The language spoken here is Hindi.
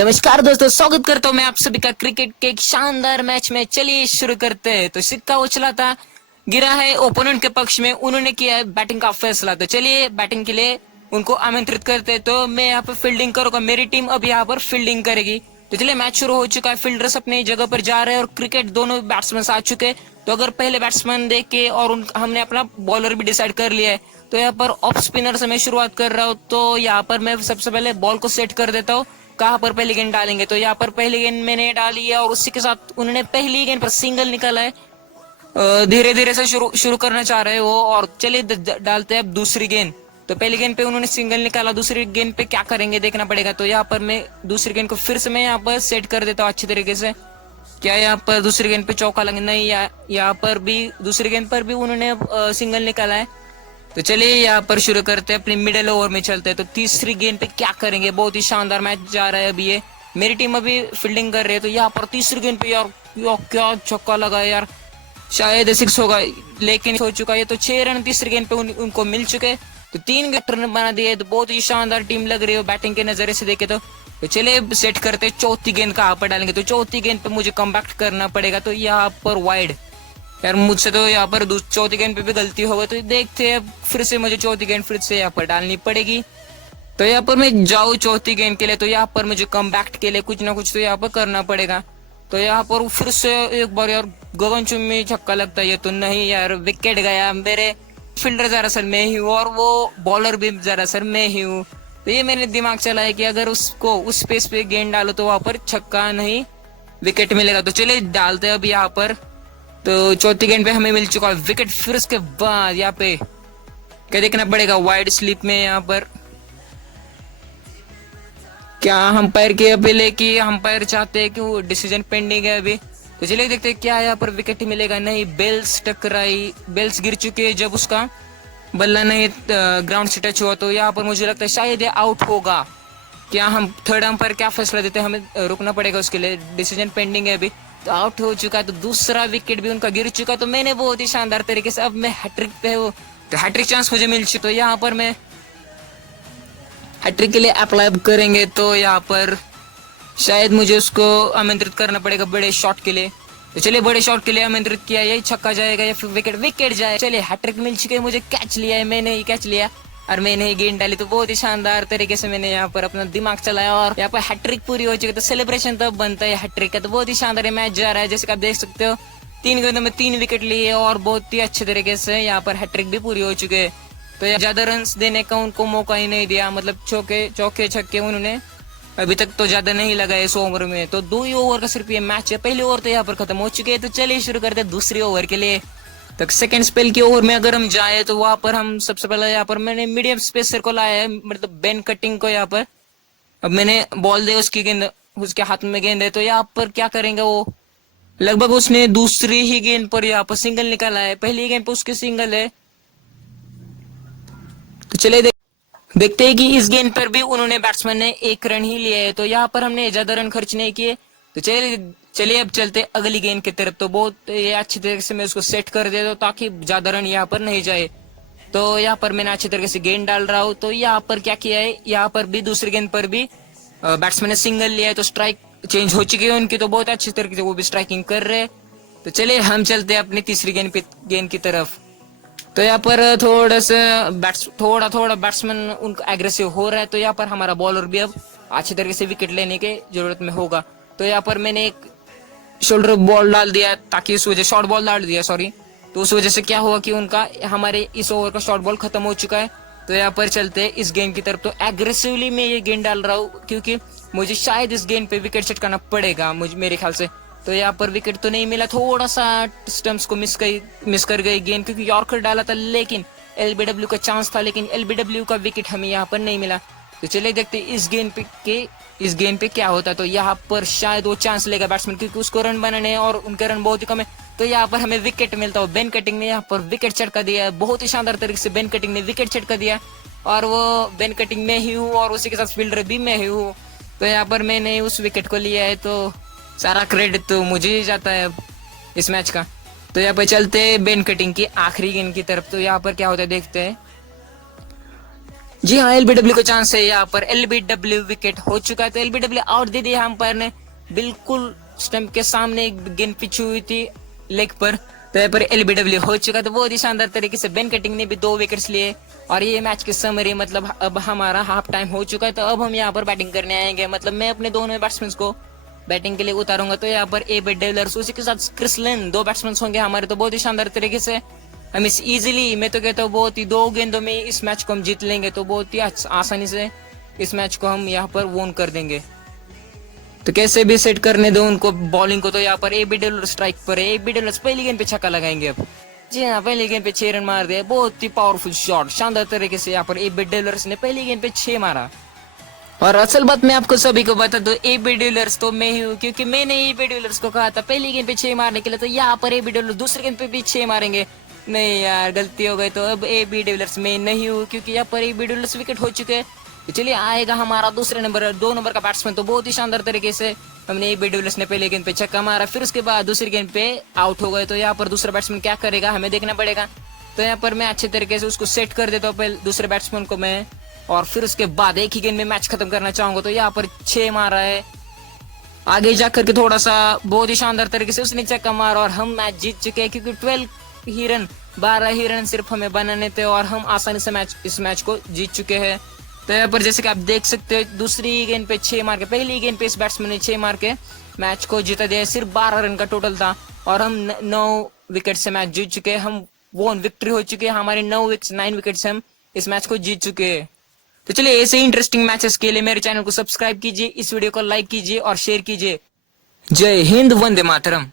नमस्कार दोस्तों, स्वागत करता हूं मैं आप सभी का क्रिकेट के एक शानदार मैच में। चलिए शुरू करते हैं। तो सिक्का उछला था, गिरा है ओपोनेंट के पक्ष में। उन्होंने किया है बैटिंग का फैसला। तो चलिए बैटिंग के लिए उनको आमंत्रित करते हैं। तो मैं यहाँ पर फील्डिंग करूंगा, मेरी टीम अब यहाँ पर फील्डिंग करेगी। तो चलिए मैच शुरू हो चुका है, फील्डर्स अपनी जगह पर जा रहे हैं और क्रिकेट दोनों बैट्समैन आ चुके हैं। तो अगर पहले बैट्समैन देख के और हमने अपना बॉलर भी डिसाइड कर लिया है, तो यहाँ पर ऑफ स्पिनर से मैं शुरुआत कर रहा हूँ। तो यहाँ पर मैं सबसे पहले बॉल को सेट कर देता हूँ, कहाँ पर पहली गेंद डालेंगे। तो यहाँ पर पहली गेंद मैंने डाली है और उसी के साथ उन्होंने पहली गेंद पर सिंगल निकाला है। धीरे धीरे से शुरू करना चाह रहे हैं वो। और चलिए डालते हैं अब दूसरी गेंद। तो पहली गेंद पे उन्होंने सिंगल निकाला, दूसरी गेंद पे क्या करेंगे देखना पड़ेगा। तो यहाँ पर मैं दूसरी गेंद को फिर से मैं यहाँ पर सेट कर देता हूँ अच्छी तरीके से। क्या यहाँ पर दूसरी गेंद पे चौका लगे? नहीं, यहाँ पर भी दूसरी गेंद पर भी उन्होंने सिंगल निकाला है। तो चलिए यहाँ पर शुरू करते हैं, अपनी मिडिल ओवर में चलते हैं। तो तीसरी गेंद पे क्या करेंगे? बहुत ही शानदार मैच जा रहा है अभी ये। मेरी टीम अभी फील्डिंग कर रही है। तो यहाँ पर तीसरी गेंद पे यार क्या छक्का लगा है यार, शायद 6 होगा, लेकिन हो चुका है। तो 6 रन तीसरी गेंद पे उनको मिल चुके। तो 3 रन बना दिए। तो बहुत ही शानदार टीम लग रही है बैटिंग के नजरिए से देखे तो चलिए सेट करते। चौथी गेंद कहाँ पर डालेंगे? तो चौथी गेंद पे मुझे कमबैक करना पड़ेगा। तो यहाँ पर वाइड, यार मुझसे तो यहाँ पर चौथी गेंद पे भी गलती हो गई। तो देखते हैं, फिर से मुझे चौथी गेंद फिर से यहाँ पर डालनी पड़ेगी। तो यहाँ पर मैं जाऊँ चौथी गेंद के लिए, तो यहाँ पर मुझे कमबैक के लिए कुछ ना कुछ तो यहाँ पर करना पड़ेगा। तो यहाँ पर फिर से एक बार यार गगनचुंबी छक्का लगता है। ये तो नहीं यार, विकेट गया। मेरे फील्डर दरअसल मैं ही हूँ और वो बॉलर भी दरअसल मैं ही हूँ। तो ये मैंने दिमाग चलाया कि अगर उसको उस स्पेस पे गेंद डालो तो वहां पर छक्का नहीं, विकेट मिलेगा। तो चलिए डालते हैं अब यहाँ पर। तो चौथी गेंद पे हमें मिल चुका है विकेट। फिर उसके बाद यहाँ पे क्या देखना पड़ेगा? वाइड स्लिप में यहाँ पर क्या अंपायर की अपील है कि अंपायर चाहते हैं कि वो डिसीजन पेंडिंग है अभी। तो चलिए देखते हैं क्या यहाँ पर विकेट मिलेगा। नहीं, बेल्स टकराई, बेल्स गिर चुकी है जब उसका बल्ला नहीं ग्राउंड से टच हुआ। तो यहाँ पर मुझे लगता है शायद ये आउट होगा। क्या हम थर्ड अंपायर क्या फैसला देते हैं? हमें रुकना पड़ेगा उसके लिए, डिसीजन पेंडिंग है अभी। तो आउट हो चुका है। तो दूसरा विकेट भी उनका गिर चुका। तो मैंने बहुत ही शानदार तरीके से, अब मैं हैट्रिक पे हूँ। तो हैट्रिक चांस मुझे मिल चुका। तो यहाँ पर मैं हैट्रिक के लिए अप्लाई करेंगे। तो यहाँ पर शायद मुझे उसको आमंत्रित करना पड़ेगा बड़े शॉट के लिए। तो चलिए बड़े शॉट के लिए आमंत्रित किया। यही छक्का जाएगा या फिर विकेट जाए। चलिए हैट्रिक मिल चुके, मुझे कैच लिया है, मैंने ही कैच लिया और मैंने ही गेंद डाली। तो बहुत ही शानदार तरीके से मैंने यहाँ पर अपना दिमाग चलाया और यहाँ पर हैट्रिक पूरी हो चुकी। तो सेलिब्रेशन तब बनता है हैट्रिक का। तो बहुत ही शानदार मैच जा रहा है, जैसे आप देख सकते हो। 3 गेंदों में 3 विकेट लिए और बहुत ही अच्छे तरीके से यहाँ पर हैट्रिक भी पूरी हो चुके हैं। तो ज्यादा रन देने का उनको मौका ही नहीं दिया, मतलब चौके छक्के उन्होंने अभी तक तो ज्यादा नहीं लगाए इस ओवर में। तो 2 ही ओवर का सिर्फ ये मैच है। पहले ओवर तो यहाँ पर खत्म हो चुके हैं। तो चलिए शुरू करते हैं दूसरी ओवर के लिए। तो सेकंड स्पेल की ओवर में अगर हम जाए तो वहां पर हम सबसे पहले यहाँ पर मैंने मीडियम स्पेसर को लाया है, मतलब बेन कटिंग को। यहाँ पर अब मैंने बॉल दे, उसकी गेंद उसके हाथ में गेंद है। तो यहाँ पर क्या करेंगे वो, लगभग उसने दूसरी ही गेंद पर यहाँ पर सिंगल निकाला है। पहली गेंद पर उसके सिंगल है। तो चलिए देखते हैं कि इस गेंद पर भी उन्होंने, बैट्समैन ने 1 रन ही लिया है। तो यहाँ पर हमने ज्यादा रन खर्च नहीं किए। तो चलिए अब चलते अगली गेंद की तरफ। तो बहुत अच्छी तरीके से मैं उसको सेट कर देता हूँ ताकि ज्यादा रन यहाँ पर नहीं जाए। तो यहाँ पर मैंने अच्छी तरीके से गेंद डाल रहा हूँ। तो यहाँ पर क्या किया है, यहाँ पर भी दूसरी गेंद पर भी बैट्समैन ने सिंगल लिया है। तो स्ट्राइक चेंज हो चुकी है उनकी। तो बहुत अच्छी तरीके से वो भी स्ट्राइकिंग कर रहे हैं। तो चलिए हम चलते हैं अपनी तीसरी गेंद की तरफ। तो यहाँ पर थोड़ा बैट्समैन उनका एग्रेसिव हो रहा है। तो यहाँ पर हमारा बॉलर भी अब अच्छी तरीके से विकेट लेने के जरूरत में होगा। तो यहाँ पर मैंने एक शोल्डर बॉल डाल दिया ताकि उस वजह, शॉर्ट बॉल डाल दिया सॉरी। तो उस वजह से क्या हुआ कि उनका, हमारे इस ओवर का शॉर्ट बॉल खत्म हो चुका है। तो यहाँ पर चलते हैं इस गेंद की तरफ। तो एग्रेसिवली मैं ये गेंद डाल रहा हूँ क्योंकि मुझे शायद इस गेंद पे विकेट सेट करना पड़ेगा मेरे ख्याल से। तो यहाँ पर विकेट तो नहीं मिला, थोड़ा सा स्टंप्स को मिस कर गई गेंद, क्योंकि यॉर्कर डाला था लेकिन एलबीडब्ल्यू का चांस था, लेकिन एलबीडब्ल्यू का विकेट हमें यहाँ पर नहीं मिला। तो चलिए देखते इस गेंद पे क्या होता है। तो यहाँ पर शायद वो चांस लेगा बैट्समैन, क्योंकि उसको रन बनाने और उनके रन बहुत ही कम है। तो यहाँ पर हमें विकेट मिलता है। बेन कटिंग ने यहाँ पर विकेट चटका दिया, बहुत ही शानदार तरीके से बेन कटिंग ने विकेट चटका दिया। और वो बेन कटिंग में ही हूँ और उसी के साथ फील्डर भी मैं ही हूँ। तो यहाँ पर मैंने उस विकेट को लिया है। तो सारा क्रेडिट तो मुझे ही जाता है इस मैच का। तो यहाँ पर चलते बेन कटिंग की आखिरी गेंद की तरफ। तो यहाँ पर क्या होता है देखते हैं। जी हाँ, एलबीडब्ल्यू को चांस है यहाँ पर। एलबीडब्ल्यू विकेट हो चुका है, तो एलबीडब्ल्यू आउट दे दिया अंपायर ने, बिल्कुल स्टंप के सामने एक गेंद पिछी हुई थी लेग पर, तो यहाँ पर एलबीडब्ल्यू हो चुका। तो बहुत ही शानदार तरीके से बेन कटिंग ने भी 2 विकेट्स लिए। और ये मैच की समरी, मतलब अब हमारा हाफ टाइम हो चुका है, तो अब हम यहाँ पर बैटिंग करने आएंगे। मतलब मैं अपने दोनों बैट्समैन को बैटिंग के लिए उतारूंगा। तो यहाँ पर ए बी डिविलियर्स, उसी के साथ क्रिस लिन, 2 बैट्समैन होंगे हमारे। तो बहुत ही शानदार तरीके से हम इस इजीली, मैं तो कहता हूँ बहुत ही 2 गेंदों में इस मैच को हम जीत लेंगे। तो बहुत ही आसानी से इस मैच को हम यहाँ पर वोन कर देंगे। तो कैसे भी सेट करने दो उनको बॉलिंग को। तो यहाँ पर ए बी डिविलियर्स स्ट्राइक पर है। ए बी डिविलियर्स पहली गेंद पे छक्का लगाएंगे अब। जी हाँ, पहली गेंद पे 6 रन मार दिया, बहुत ही पावरफुल शॉट, शानदार तरीके से यहाँ पर ए बी डिविलियर्स ने पहली गेंद पे 6 मारा। और असल बात मैं आपको सभी को बता दूं, ए बी डिविलियर्स तो मैं ही हूँ, क्योंकि मैंने ए बी डिविलियर्स को कहा था पहली गेंद पे 6 मारने के लिए। तो यहाँ पर ए बी डिविलियर्स दूसरी गेंद पे भी 6 मारेंगे। नहीं यार, गलती हो गई। तो अब ए बी डिविलियर्स मैं नहीं हूँ, क्योंकि यहाँ पर ए बी डिविलियर्स विकेट हो चुके हैं। तो चलिए आएगा हमारा दूसरे नंबर 2 नंबर का बैट्समैन। तो बहुत ही शानदार तरीके से हमने ए बी डिविलियर्स ने पहले गेंद पे छक्का मारा, फिर उसके बाद दूसरी गेंद पे आउट हो गए। तो यहाँ पर दूसरा बैट्समैन क्या करेगा हमें देखना पड़ेगा। तो यहाँ पर मैं अच्छे तरीके से उसको सेट कर देता हूँ पहले दूसरे बैट्समैन को मैं, और फिर उसके बाद एक ही गेंद में मैच खत्म करना चाहूंगा। तो यहाँ पर 6 मारा है। आगे जाकर के थोड़ा सा बहुत ही शानदार तरीके से उसने छक्का मारा और हम मैच जीत चुके हैं, क्योंकि 12 ही रन सिर्फ हमें बनाने थे और हम आसानी से इस मैच को जीत चुके हैं। तो यहाँ पर जैसे कि आप देख सकते हो, दूसरी गेंद पे 6 मार के, पहली गेंद पे इस बैट्समैन ने 6 मार के मैच को जीता दिया। सिर्फ 12 रन का टोटल था और हम 9 विकेट से मैच जीत चुके हैं। हम वोन विक्ट्री हो चुके हैं, हमारे 9 विकेट से हम इस मैच को जीत चुके हैं। तो चलिए ऐसे ही इंटरेस्टिंग मैचेस के लिए मेरे चैनल को सब्सक्राइब कीजिए, इस वीडियो को लाइक कीजिए और शेयर कीजिए। जय हिंद, वंदे मातरम।